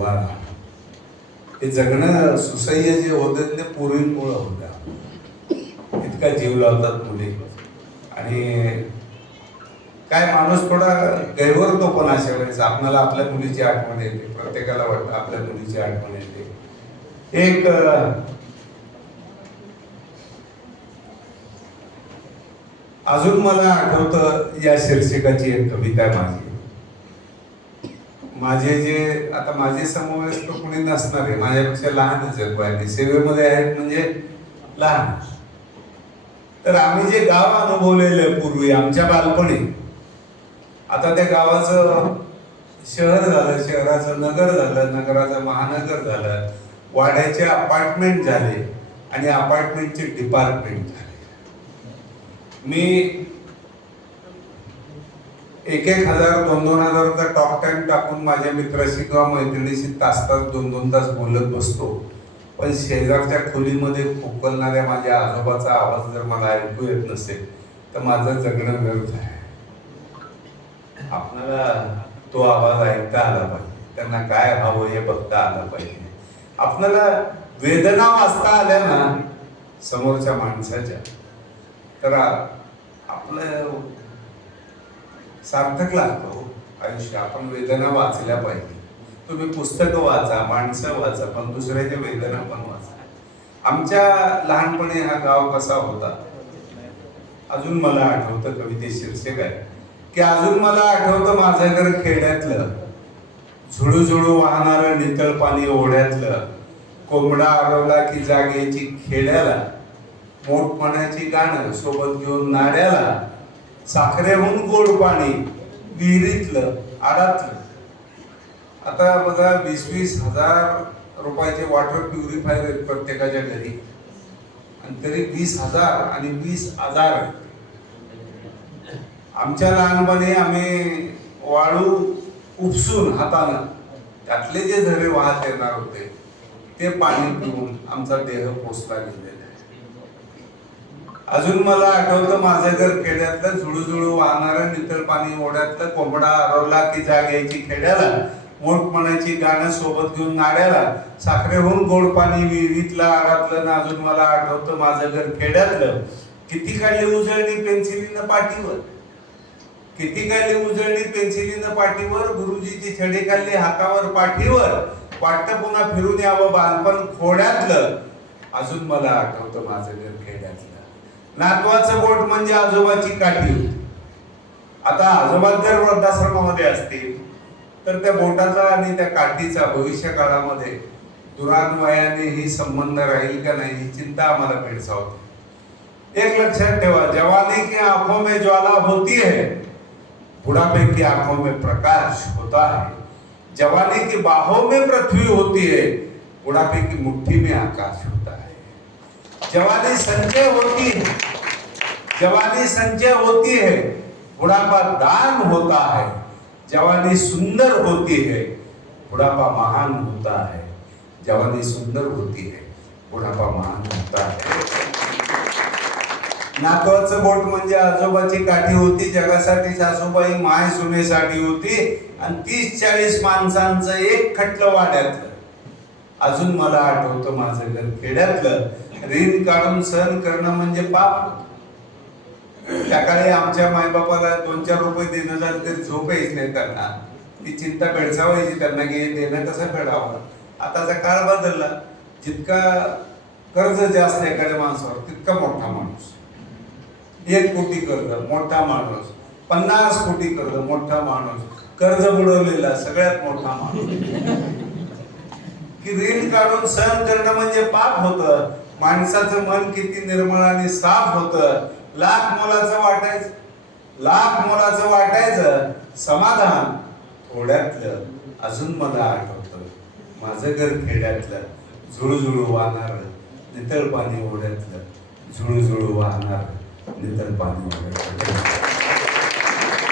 जिव्हाळा, हे जगणं सुसह्य जे होतं ते पूर्वीमुळं होतं. इतका जीव लावतात मुली. आणि काय माणूस थोडा गैरवरतो पण अशा वेळेस आपल्याला आपल्या मुलीची आठवण येते. प्रत्येकाला वाटतं आपल्या मुलीची आठवण येते. एक अजून मला आठवतं या शीर्षकाची एक कविता आहे माझे जे आता माझे समवयस्क तर कुणी नसणार आहे, माझ्यापेक्षा लहानच आहेत वयाने, सेवेमध्ये आहेत म्हणजे लहान. तर आम्ही जे गाव अनुभवलेलं पूर्वी आमच्या बालपणी, आता त्या गावाचं शहर झालं, शहराचं नगर झालं, नगराचं महानगर झालं, वाड्याचे अपार्टमेंट झाले आणि अपार्टमेंटचे डिपार्टमेंट झाले. मी 1,000 2,000चा टॉक टाइम टाकून माझ्या मित्राशी किंवा मैत्रिणीशी तास 2-2 तास बोलत बसतो, पण शेजारच्या खोलीमध्ये खोकलणाऱ्या माझ्या आजोबाचा आवाज जर मला ऐकू येत नसेल तर माझं जगणं व्यर्थ आहे. आपल्याला तो आवाज ऐकता आला पाहिजे, त्यांना काय हवं हे बघता आलं पाहिजे, आपल्याला वेदना वाचता आल्या ना समोरच्या माणसाच्या, तर आपलं सार्थक लागतो आयुष्य. आपण वेदना वाचल्या पाहिजे. तुम्ही पुस्तकं वाचा, माणसं वाचा, पण दुसऱ्याच्या वेदना पण वाचा. आमच्या लहानपणी हा गाव कसा होता अजून मला आठवतं. कविते शीर्षक आहे की अजून मला आठवतं माझं घर खेड्यातलं, झुळूझुळू वाहणारं नितळ पाणी ओढ्यातलं, कोंबडा आरवला की जागेची खेड्याला, मोठमण्याची गाणं सोबत घेऊन नाड्याला, साखरेहून गोड पाणी विहिरीतलं आडातलं. आता बघा 20-20 हजार रुपयाचे वॉटर प्युरिफायर आहेत प्रत्येकाच्या घरी, आणि तरी 20,000 आणि 20,000. आमच्या लहानपणी आम्ही वाळू उपसून हातानं त्यातले जे झरे वाहत येणार होते ते पाणी पिऊन आमचा देह पोचला गेलेला आहे. अजून मला आठवतं माझं घर खेड्यातलं, झुळूझुळू वाहणारं नितळ पाणी ओढ्यातलं, कोंबडा आरवला की जाग यायची खेड्याला, मोठमण्याची गाणं सोबत घेऊन नाड्याला, साखरेहून गोड पाणी विहिरीतलं आडातलं. ना अजून मला आठवतं माझं घर खेड्यातलं, किती काढली उजळणी पेन्सिलीनं पाठीवर, किती काढली उजळणी पेन्सिलीनं पाठीवर, गुरुजीची छडी खाल्ली हातावर पाठीवर, वाटतं पुन्हा फिरून यावं बालपण खोड्यातलं. अजून मला आठवतं माझं घर खेड्यातलं. नातवाचं बोट म्हणजे आजोबाची काठी. आता आजोबा जर वृद्धाश्रमामध्ये असतील तर त्या बोटाचा आणि त्या काठीचा भविष्य काळामध्ये दुरान्वयाने ही संबंध राहील का नाही ही चिंता आम्हाला भेडसावते. एक लक्षात ठेवा, जवानी की आंखों में ज्वाला होती है, बुढ़ापे की आंखों में प्रकाश होता है. जवानी की बाहों में पृथ्वी होती है, बुढ़ापे की मुट्ठी में आकाश होता है. जवानी संचय होती है, जवानी संचय होती है, बुढ़ापा दान होता है. जवानी सुंदर होती है, बुढ़ापा महान होता है. जवानी सुंदर होती है, बुढ़ापा महान होता है. नातवाचं बोट म्हणजे आजोबाची काठी होती, जगासाठी सासूबाई माय सुनेसाठी होती, आणि 30-40 माणसांचं एक खटलं वाड्यातलं. अजून मला आठवतं माझं घर खेड्यातलं, ऋण काढून सहन करणं म्हणजे पाप. त्या काळी आमच्या मायबापाला 2-4 रुपये देणं झालं तरी झोप यायची नाही त्यांना, ती चिंता भेडसावायची त्यांना की देणं कसं फेडावं. आताचा काळ बदलला, जितका कर्ज जास्त एखाद्या माणसावर तितका मोठा माणूस. 1 कोटी कर्ज मोठा माणूस, 50 कोटी कर्ज मोठा माणूस, कर्ज बुडवलेला सगळ्यात मोठा माणूस. की ऋण काढून सहन करणं म्हणजे पाप होतं. माणसाचं मन किती निर्मळ आणि साफ होतं. लाख मोलाचं वाटायचं समाधान थोड्यातलं. अजून मला आठवतं माझं घर खेड्यातलं, झुळझुळू वाहणारं नितळ पाणी ओढ्यातलं, झुळझुळू वाहणारं नितळ पाणी ओढ्यातलं.